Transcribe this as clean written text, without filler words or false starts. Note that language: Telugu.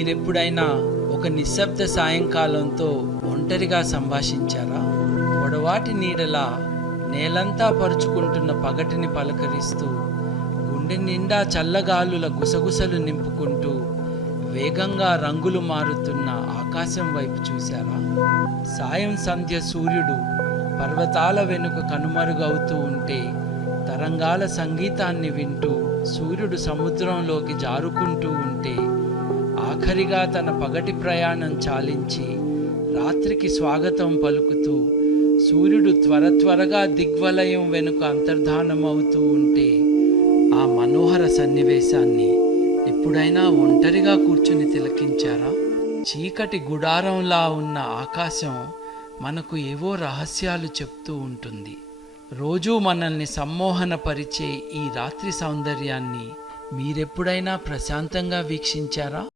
మీరెప్పుడైనా ఒక నిశ్శబ్ద సాయంకాలంతో ఒంటరిగా సంభాషించారా? పొడవాటి నీడలా నేలంతా పరుచుకుంటున్న పగటిని పలకరిస్తూ, గుండె నిండా చల్లగాలుల గుసగుసలు నింపుకుంటూ వేగంగా రంగులు మారుతున్న ఆకాశం వైపు చూశారా? సాయం సంధ్య సూర్యుడు పర్వతాల వెనుక కనుమరుగవుతూ ఉంటే, తరంగాల సంగీతాన్ని వింటూ సూర్యుడు సముద్రంలోకి జారుకుంటూ ఉంటే, ఆఖరిగా తన పగటి ప్రయాణం చాలించి రాత్రికి స్వాగతం పలుకుతూ సూర్యుడు త్వరగా దిగ్వలయం వెనుక అంతర్ధానమవుతూ ఉంటే, ఆ మనోహర సన్నివేశాన్ని ఎప్పుడైనా ఒంటరిగా కూర్చుని తిలకించారా? చీకటి గుడారంలా ఉన్న ఆకాశం మనకు ఏవో రహస్యాలు చెప్తూ ఉంటుంది. రోజూ మనల్ని సమ్మోహనపరిచే ఈ రాత్రి సౌందర్యాన్ని మీరెప్పుడైనా ప్రశాంతంగా వీక్షించారా?